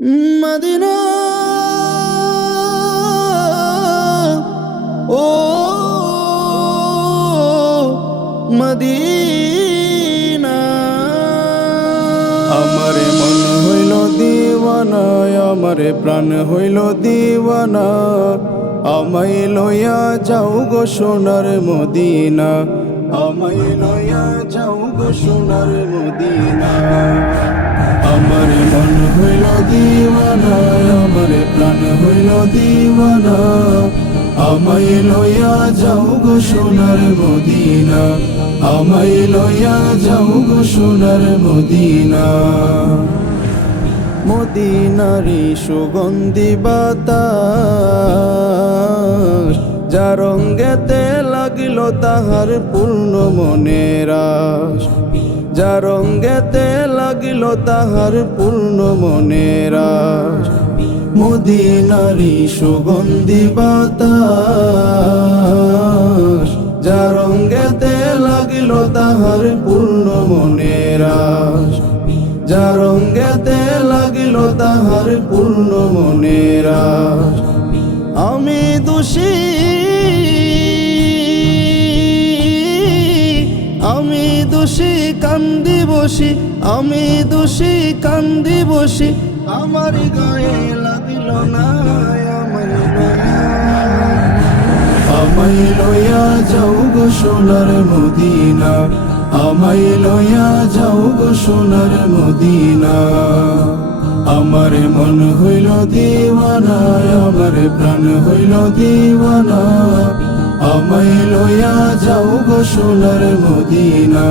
Medina. ও Medina. আমারে মন হইল দিওয়ানা, আমারে প্রাণ হইল দিওয়ানা। আমায় লইয়া যাও গো সোনার মদিনা। আমায় লইয়া যাও গো সোনার মদিনা। দিওয়ানা, আমার প্রাণ হইল দিওয়ানা। আমায় লইয়া যাও গো সোনার মদিনা। আমায় লইয়া যাও গো সোনার মদিনা। মদিনারি সুগন্ধি বাতাস, যা রঙ্গেতে লাগিল তাহার পূর্ণ মনের আশ। যা রঙ্গেতে লাগিল তাহার পূর্ণ মনের মদিনারি সুগন্ধি বাতাস যা রঙ্গেতে লাগিল তাহার পূর্ণ মনের আশ যা রঙ্গেতে লাগিল তাহার পূর্ণ মনের আশ আমি দোষী, আমি দোষী কান্দি বসি, আমি দোষী কান্দি বসি। আমার গায়ে লাগিল না আমার লইয়া যাও গো সোনার মদিনা, আমায় লইয়া যাও গো সোনার মদিনা। আমার মন হইল দিওয়ানা, আমার প্রাণ হইল দিওয়ানা। আমায় লইয়া যাও গো সোনার মদিনা।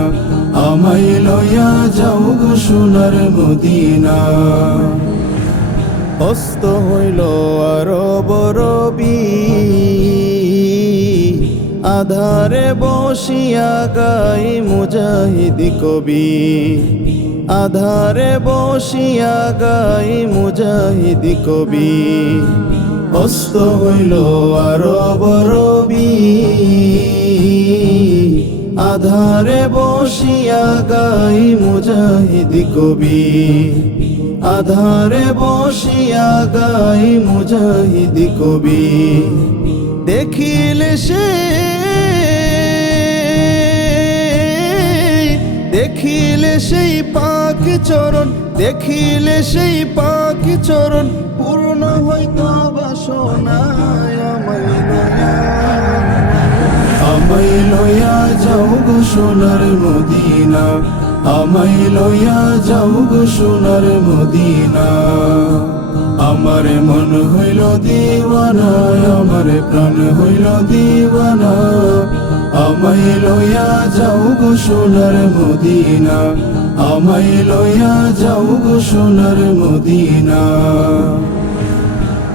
আমায় লইয়া যাও গো সোনার মদিনা। অস্ত হইল আরও বরবি আধারে বসিয়া গাই মুজাহিদ কবি আধারে বসিয়া গাই মুজাহিদ কবি অস্ত হইল আরও বরবি। আধারে বসিয়া গাই মুজাহিদ কবি। আধারে বসিয়া গাই মুজাহিদ কবি। দেখিলে সে, দেখিলে সেই পাক চরণ, দেখিলে সেই পাক চরণ, পূর্ণ হইতো বাসনায় আমায় লইয়া আমায় লইয়া যাও গো সোনার মদিনা। আমায় লইয়া যাও গো সোনার মদিনা। আমার মন হইল দিওয়ানা, আমার প্রাণ হইল দিওয়ানা। আমায় লইয়া যাও গো সোনার মদিনা। আমায় লইয়া যাও গো সোনার মদিনা।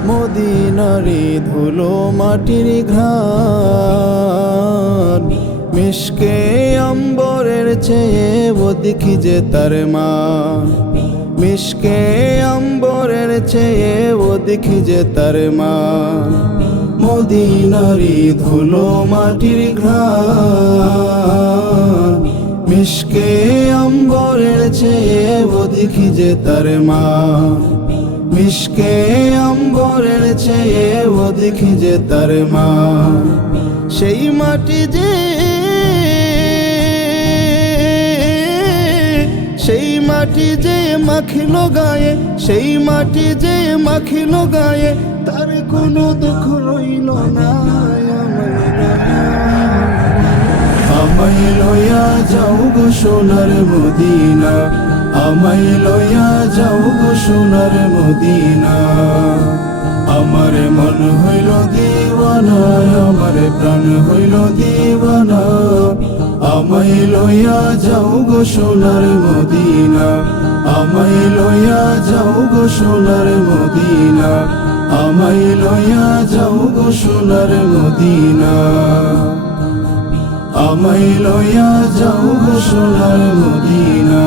মদিনারে ধুলো মাটির ঘ্রাণ। মিশকে অম্বরের চেয়ে দেখি যে তার মা। মিশকে অম্বরের চেয়ে দেখি যে তার মা। মদিনারি ধুলো মাটির ঘ্রাণ। মিশকে অম্বরের চেয়ে দেখি যে তার মা। মিশকে অম্বরের চেয়ে দেখি যে তার মা, সেই মাটি যে, সেই মাটি যে মাখিল গায়ে, সেই মাটি যে মাখিল গায়ে, তার কোনো দুঃখ রইল না আমায় লইয়া যাও গো সোনার মদিনা। আমায় লইয়া যাও গো সোনার মদিনা। আমার মন হইল দিওয়ানা, আমার প্রাণ হইল দিওয়ানা। আমায় লইয়া যাও গো সোনার মদিনা। আমায় লইয়া যাও গো সোনার মদিনা। আমায় লইয়া যাও গো সোনার মদিনা। আমায় লয়া যাও সোনার মদিনা।